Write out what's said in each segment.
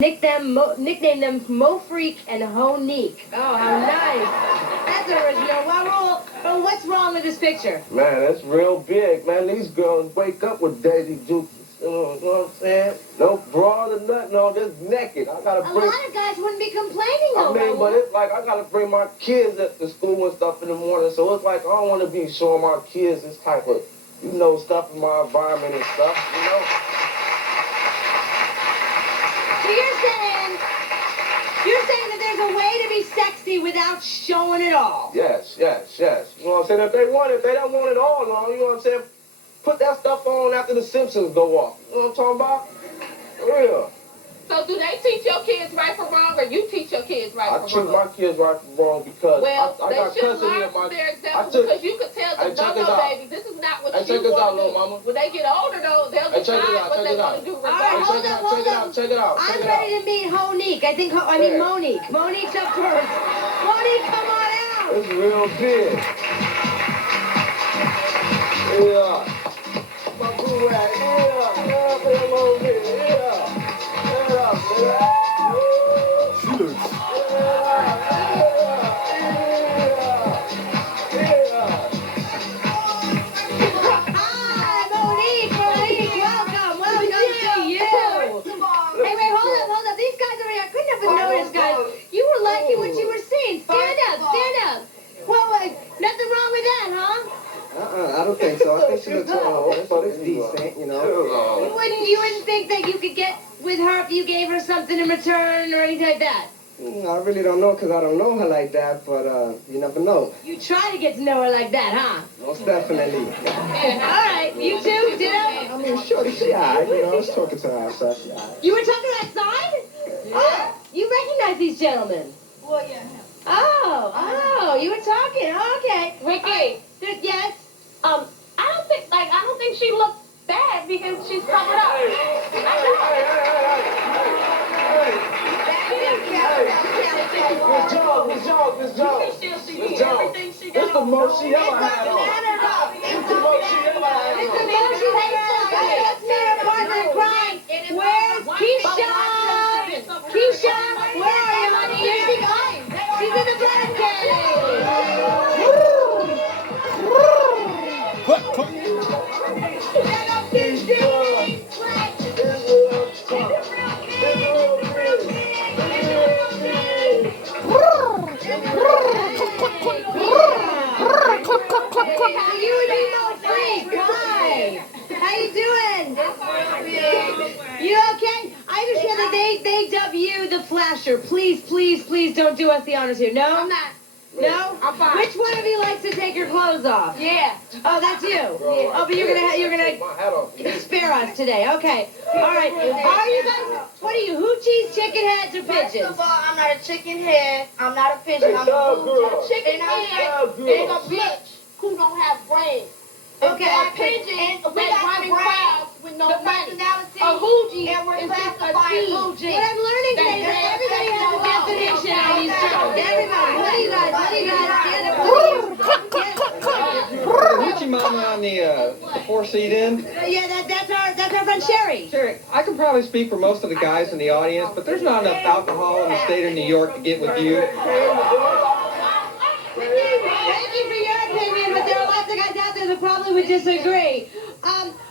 Nickname them Mo Freak and Ho Neek. Oh, how nice. That's original. Well, what's wrong with this picture? Man, that's real big, man. These girls wake up with daisy dukes. You know what I'm saying? No bra or nothing, no, just naked. I gotta bring... A lot of guys wouldn't be complaining, though. I mean, but it's like I gotta bring my kids up to school and stuff in the morning, so it's like I don't want to be showing my kids this type of, stuff in my environment and stuff, So you're saying that there's a way to be sexy without showing it all? Yes. You know what I'm saying? If they don't want it all long, you know what I'm saying? Put that stuff on after the Simpsons go off. You know what I'm talking about? For real. So do they teach your kids right from wrong, or you teach your kids right from wrong? I teach my kids right from wrong because I got they should custody learn of my... from their example, because you could tell them, no, baby, this is not what you want to do. Check this out, little mama. When they get older, though, they'll decide what they want to do. All right, hold up. Check it out. I'm ready to meet Monique. Monique. Monique's up first. Monique, come on out. It's real big. Yeah. My boo right. Yeah. Put him over here. Yeah. She looks. Hi, Monique, welcome to you. Hey, wait, hold up. These guys over here, I couldn't have noticed, guys. You were liking what you were seeing. Stand up. Well, nothing wrong with that, huh? I don't think so. I think she looks decent, You wouldn't think that you could get with her if you gave her something in return or anything like that? I really don't know because I don't know her like that, but you never know. You try to get to know her like that, huh? Most definitely. All right, you two, ditto? I mean, shorty, she all right, I was talking to her outside. She all right. You were talking outside? Yeah. Oh, you recognize these gentlemen? Well, yeah. Oh, you were talking. Okay. Ricki. Yes? I don't think she looks bad because she's covered up. Miss Jones. It's the most she ever had on. It's the most she ever had on. It's the most she's ever had on. Let's meet her partner in crime. Where's Keisha? Keisha, where are you, honey? Here she goes. She's in the barricade. How you doing? You okay? I understand that they dub you the Flasher. Please don't do us the honors here. No? I'm not. No? I'm fine. Which one of you likes to take your clothes off? Yeah. Oh, that's you. Yeah. Oh, but you're gonna spare us today. Okay. All right. Are you guys? What are you? Hoochies, chicken heads, or First pigeons? of all, I'm not a chicken head. I'm not a pigeon. I'm a boo. Chicken head is a bitch who don't have brains. Okay. A pigeon we that's got running the brains, crowds with no the money. personality, A hoogie and we're is just a classifying thief. hoogie. What I'm learning today is that everybody has a definition on these shows. Everybody. What do you guys? Hoochie Mama on the 4-seat in. Yeah, that's our friend Sherry. Sherry, I can probably speak for most of the guys in the audience, but there's not enough alcohol in the state of New York to get with you. Thank you for your opinion, but there are lots of guys out there that probably would disagree.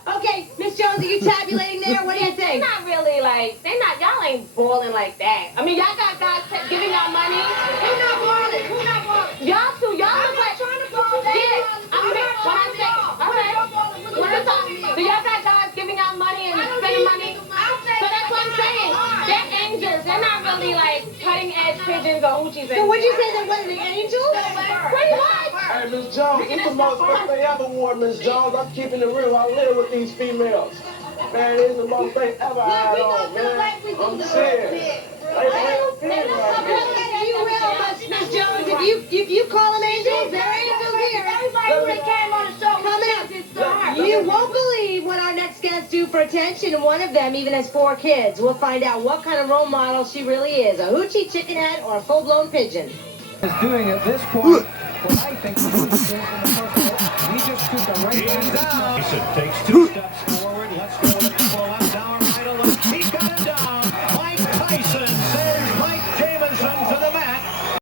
Okay, Miss Jones, are you tabulating there? What do you think? Not really, y'all ain't balling like that. I mean, y'all got guys giving y'all money. Who not balling? Y'all two, y'all I'm look not like... trying to ball. So y'all got guys giving out money and spending money? So that's what I'm saying. They're angels. They're not really cutting edge pigeons or hoochies. So would you say that one of the angels? Pretty much. Hey, Miss Jones, this is the most fun they ever won, Miss Jones. I'm keeping it real. I live with these females. Man, this is the most they ever had on, man. I'm serious. You will, Miss Jones. If you call them angels, they're angels here. Everybody came on the show. Coming up. You won't believe what our next guests do for attention, and one of them even has 4 kids. We'll find out what kind of role model she really is, a hoochie chicken head or a full-blown pigeon. Is doing at this point what I think we just took the right. It takes 2 steps.